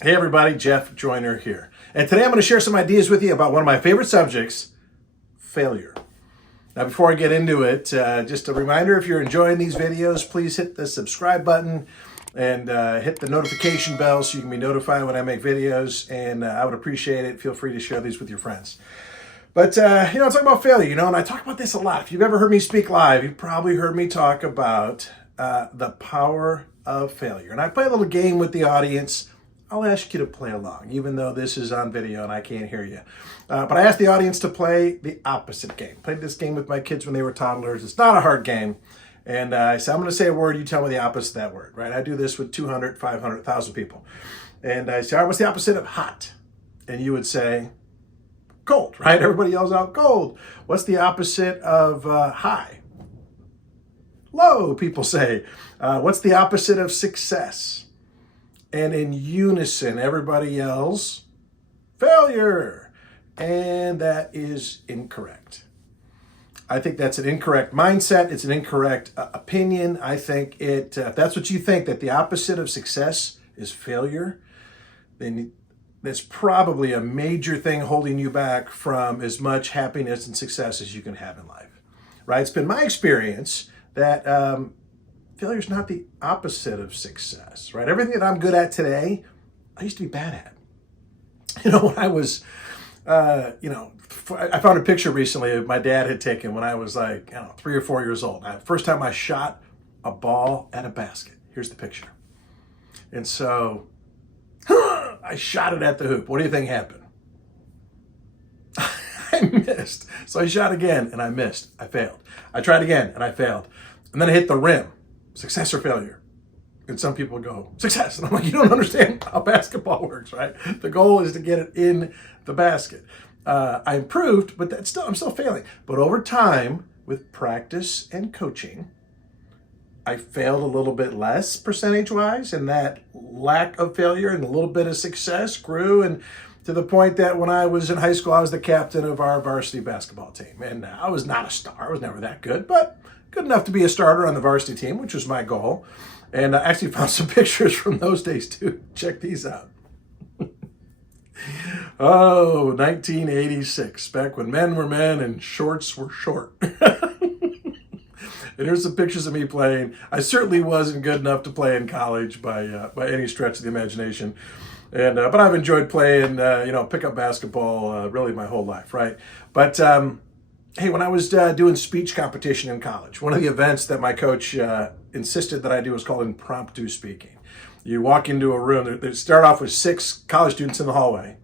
Hey everybody, Jeff Joyner here. And today I'm going to share some ideas with you about one of my favorite subjects, failure. Now before I get into it, just a reminder, if you're enjoying these videos, please hit the subscribe button and hit the notification bell so you can be notified when I make videos, and I would appreciate it. Feel free to share these with your friends. But, I'm talking about failure, and I talk about this a lot. If you've ever heard me speak live, you've probably heard me talk about the power of failure. And I play a little game with the audience. I'll ask you to play along, even though this is on video and I can't hear you. But I asked the audience to play the opposite game. Played this game with my kids when they were toddlers. It's not a hard game. And I said, I'm going to say a word, you tell me the opposite of that word, right? I do this with 200, 500, 1,000 people. And I say, all right, what's the opposite of hot? And you would say, cold, right? Everybody yells out cold. What's the opposite of high? Low, people say. What's the opposite of success? And in unison, everybody yells, failure. And that is incorrect. I think that's an incorrect mindset. It's an incorrect opinion. I think if that's what you think, that the opposite of success is failure, then that's probably a major thing holding you back from as much happiness and success as you can have in life, right? It's been my experience that failure is not the opposite of success, right? Everything that I'm good at today, I used to be bad at. When I was, I found a picture recently of my dad had taken when I was 3 or 4 years old. First time I shot a ball at a basket. Here's the picture. And so I shot it at the hoop. What do you think happened? I missed. So I shot again and I missed. I failed. I tried again and I failed. And then I hit the rim. Success or failure? And some people go, success. And I'm like, you don't understand how basketball works, right? The goal is to get it in the basket. I improved, but I'm still failing. But over time, with practice and coaching, I failed a little bit less percentage-wise, and that lack of failure and a little bit of success grew, and to the point that when I was in high school, I was the captain of our varsity basketball team. And I was not a star. I was never that good, but good enough to be a starter on the varsity team, which was my goal. And I actually found some pictures from those days too. Check these out. 1986, back when men were men and shorts were short. And here's some pictures of me playing. I certainly wasn't good enough to play in college by any stretch of the imagination. And but I've enjoyed playing, pickup basketball really my whole life, right? But hey, when I was doing speech competition in college, one of the events that my coach insisted that I do was called impromptu speaking. You walk into a room, they start off with 6 college students in the hallway,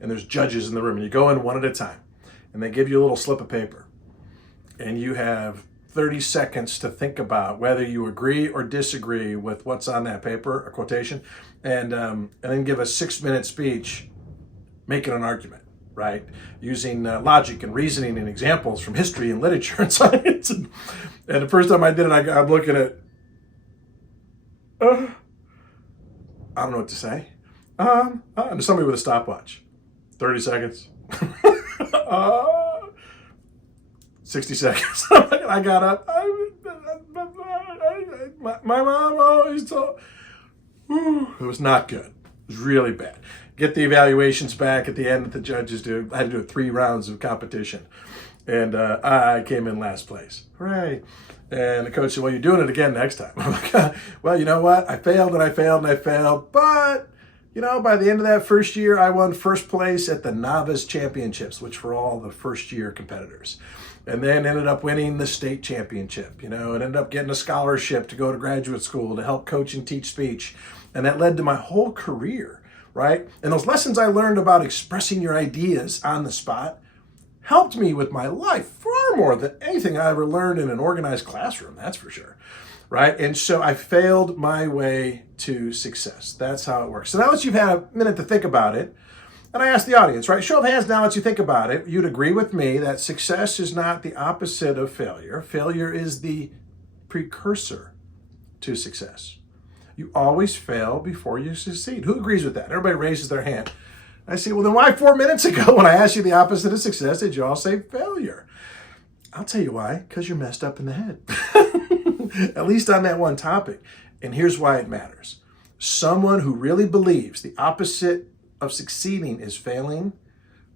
and there's judges in the room, and you go in one at a time, and they give you a little slip of paper, and you have 30 seconds to think about whether you agree or disagree with what's on that paper, a quotation, and then give a 6-minute speech making an argument, right? Using logic and reasoning and examples from history and literature and science. And the first time I did it, I'm looking at, I don't know what to say. And somebody with a stopwatch. 30 seconds. 60 seconds. I got up. My mom always told. It was not good. It was really bad. Get the evaluations back at the end that the judges do. I had to do 3 rounds of competition. And I came in last place. Hooray. And the coach said, well, you're doing it again next time. I'm like, well, you know what? I failed and I failed and I failed. But, by the end of that first year, I won first place at the Novice Championships, which were all the first-year competitors. And then ended up winning the state championship, and ended up getting a scholarship to go to graduate school to help coach and teach speech. And that led to my whole career, right? And those lessons I learned about expressing your ideas on the spot helped me with my life far more than anything I ever learned in an organized classroom, that's for sure, right? And so I failed my way to success. That's how it works. So now that you've had a minute to think about it, and I asked the audience, right? Show of hands now that you think about it. You'd agree with me that success is not the opposite of failure. Failure is the precursor to success. You always fail before you succeed. Who agrees with that? Everybody raises their hand. I say, well, then why 4 minutes ago when I asked you the opposite of success, did you all say failure? I'll tell you why, because you're messed up in the head. At least on that one topic. And here's why it matters. Someone who really believes the opposite of succeeding is failing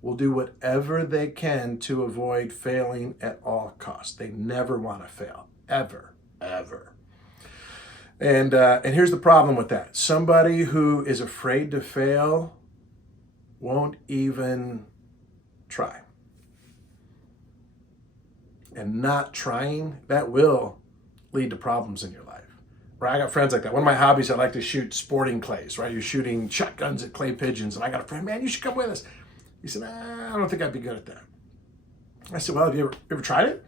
will do whatever they can to avoid failing at all costs. They never want to fail, ever, ever. And here's the problem with that. Somebody who is afraid to fail won't even try. And not trying, that will lead to problems in your life. Right? I got friends like that. One of my hobbies, I like to shoot sporting clays, right? You're shooting shotguns at clay pigeons. And I got a friend, man, you should come with us. He said, I don't think I'd be good at that. I said, well, have you ever tried it?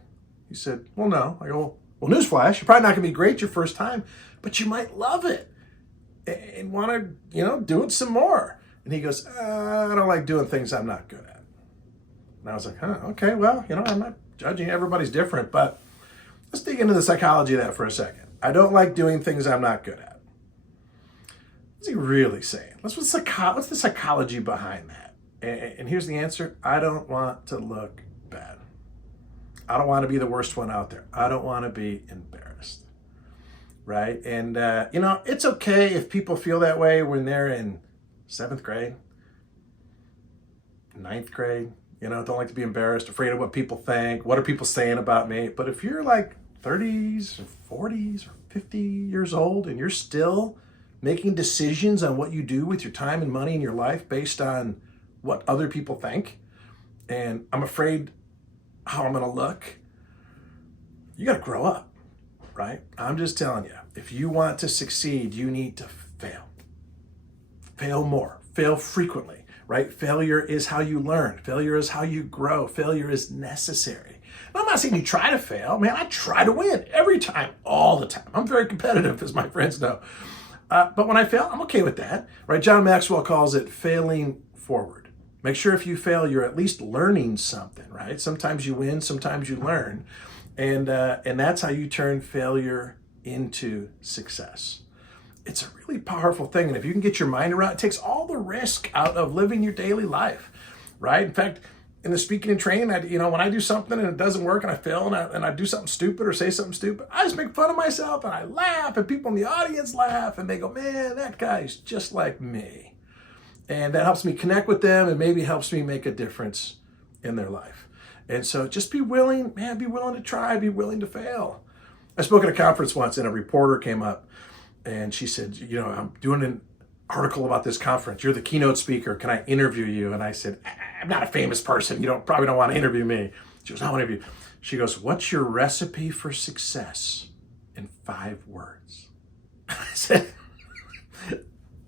He said, well, no. I go, well, newsflash, you're probably not going to be great your first time, but you might love it and want to, do it some more. And he goes, I don't like doing things I'm not good at. And I was like, okay, well, I'm not judging. Everybody's different, but let's dig into the psychology of that for a second. I don't like doing things I'm not good at. What's he really saying? What's the psychology behind that? And here's the answer. I don't want to look bad. I don't want to be the worst one out there. I don't want to be embarrassed. Right? And, it's okay if people feel that way when they're in 7th grade, 9th grade, don't like to be embarrassed, afraid of what people think. What are people saying about me? But if you're like 30s or 40s or 50 years old and you're still making decisions on what you do with your time and money in your life based on what other people think, and I'm afraid how I'm going to look, you got to grow up, right? I'm just telling you, if you want to succeed, you need to fail. Fail more, fail frequently, right? Failure is how you learn. Failure is how you grow. Failure is necessary. I'm not saying you try to fail. Man, I try to win every time, all the time. I'm very competitive, as my friends know. But when I fail, I'm okay with that, right? John Maxwell calls it failing forward. Make sure if you fail, you're at least learning something, right? Sometimes you win, sometimes you learn. And that's how you turn failure into success. It's a really powerful thing. And if you can get your mind around it, it takes all the risk out of living your daily life, right? In fact, in the speaking and training, when I do something and it doesn't work and I fail and I do something stupid or say something stupid, I just make fun of myself and I laugh and people in the audience laugh and they go, man, that guy's just like me. And that helps me connect with them and maybe helps me make a difference in their life. And so just be willing to try, be willing to fail. I spoke at a conference once and a reporter came up and she said, I'm doing an article about this conference. You're the keynote speaker. Can I interview you? And I said, I'm not a famous person. You probably don't want to interview me. She goes, I want to interview you. She goes, what's your recipe for success in 5 words? I said,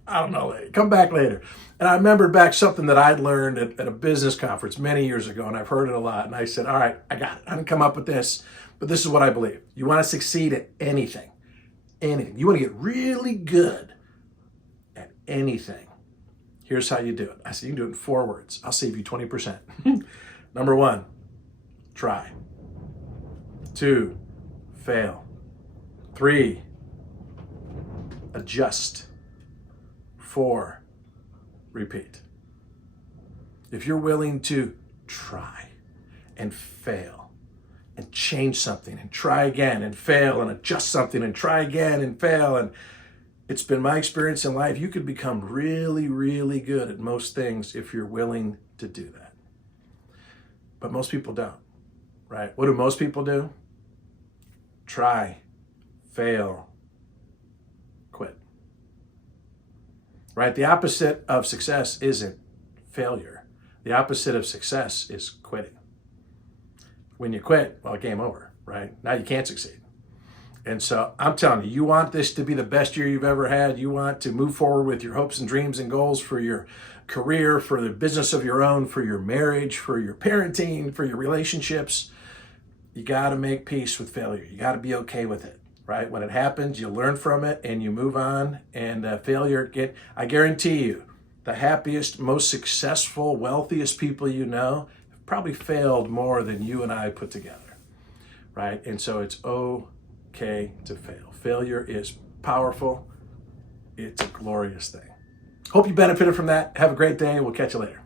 I don't know. Come back later. And I remembered back something that I'd learned at a business conference many years ago, and I've heard it a lot. And I said, all right, I got it. I didn't come up with this, but this is what I believe. You want to succeed at anything. You want to get really good at anything. Here's how you do it. I said, you can do it in 4 words. I'll save you 20%. Number 1, try. 2, fail. 3, adjust. 4, repeat. If you're willing to try and fail and change something and try again and fail and adjust something and try again and fail, and it's been my experience in life, you could become really, really good at most things if you're willing to do that. But most people don't, right? What do most people do? Try, fail, quit. Right? The opposite of success isn't failure. The opposite of success is quitting. When you quit, well, game over, right? Now you can't succeed. And so I'm telling you, you want this to be the best year you've ever had. You want to move forward with your hopes and dreams and goals for your career, for the business of your own, for your marriage, for your parenting, for your relationships. You got to make peace with failure. You got to be okay with it, right? When it happens, you learn from it and you move on. And failure, I guarantee you, the happiest, most successful, wealthiest people you know have probably failed more than you and I put together, right? And so it's okay to fail. Failure is powerful. It's a glorious thing. Hope you benefited from that. Have a great day. We'll catch you later.